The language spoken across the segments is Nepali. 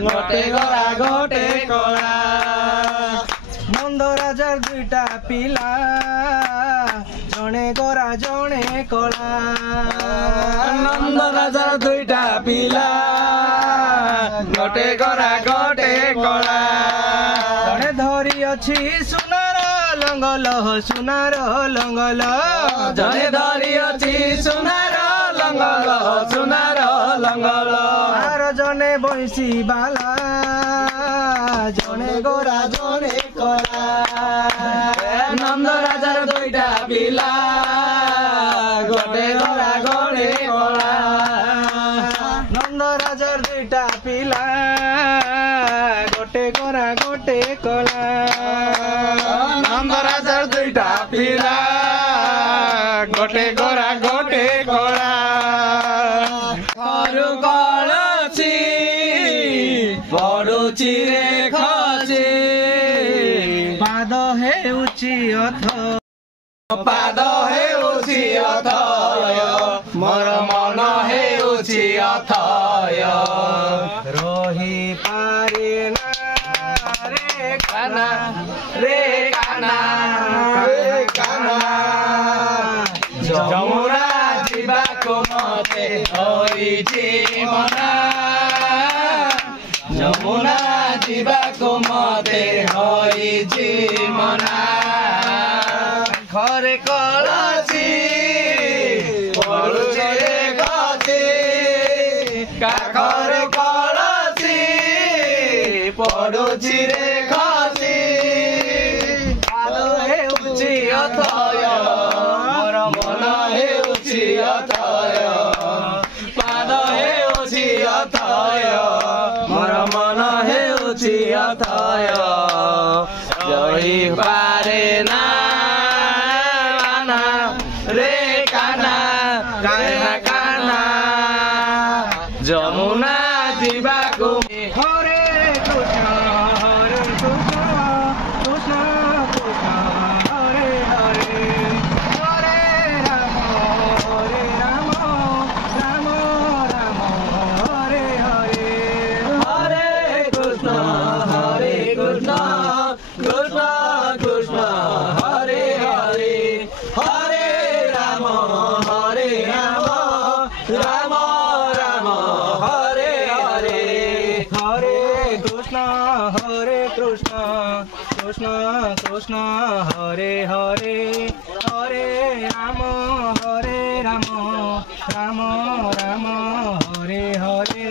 गोटे गोरा गोटे कला नंद राजार दुईटा पिला जणे गोरा जणे कला नंद राजार दुईटा पिला गोटे गोरा गोटे कला जणे धरी अछि सुनार लंगल सुनार लंगल जणे धरी अछि सुनार लंगल सुनार लंगल आर जने बंशी बाला जणे गोरा जणे कला नंद राजार दुईटा पिला गोटे गोरा गोटे कला नंद राजार दुईटा पिला गोटे गोरा गोटे कला नंद राजार दुईटा पिला गोटे गोरा गोटे कला अरु कलसी पडुची रे खसी पाद हेउची अथ पाद हेउची अथय मोर मन हेउची अथय रही पारे ना रे काना रे काना रे काना जमुना जीवाको मते होइछि मना जमुना जीवाको मते होइछि मना घरे कलसी पडुछि रे खसी काखरे कलसी पडुछि रे खसी पाद हेउची अथय मोर मन हेउछि अथय पाद हेउछि अथय मोर मन हेउछि अथय जहि पारे ना रे काना काना काना जमुना जीवाको हरे कृष्ण कृष्ण कृष्ण हरे हरे हरे राम राम राम हरे हरे हरे कृष्ण कृष्ण कृष्ण हरे हरे हरे राम राम राम हरे हरे हरे कृष्ण कृष्ण कृष्ण हरे हरे हरे राम राम राम हरे हरे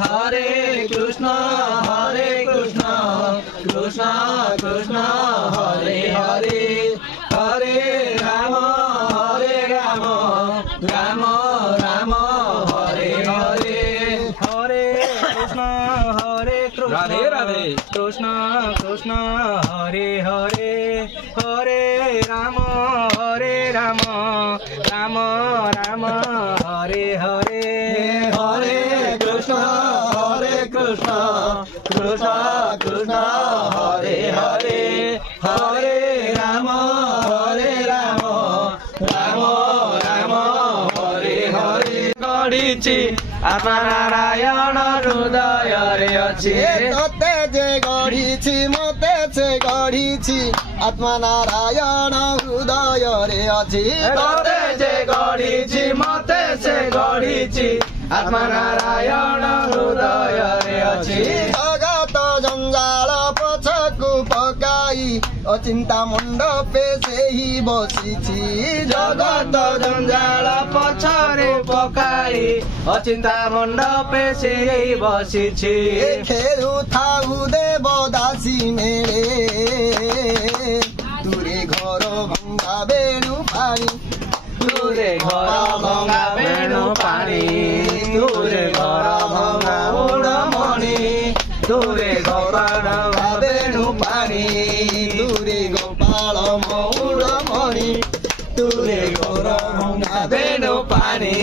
हरे कृष्ण कृष्ण कृष्ण हरे हरे हरे राम राम राम हरे हरे हरे कृष्ण राधे राधे कृष्ण कृष्ण हरे हरे हरे राम राम राम हरे हरे हरे कृष्ण कृष्ण कृष्ण हरे हरे हरे राम राम हरे हरे गढ़िछि आत्मा नारायण हृदय रे अछि तते जे गढ़िछि मते से गढ़िछि आत्मा नारायण हृदय रे अछि तते जे गढ़िछि मते से गढ़िछि आत्मा नारायण हृदय रे अछि जगत जंजाल पछकु पकाई अचिंता मंडपे सेही बसिछि जगत जंजाल पछरे पकाई अचिंता मंडपे से बसिछि खेलु थाउ देव दासी मेरे तुरे घर भंगा बेणु पानी तुरे घर भंगा बेणु पानी तुरे घर भंगा उडमणि तुरे घर भंगा बेणु पानी तुरे गोपाल मौड़ मणि तुरे घर भंगा बेणु पानी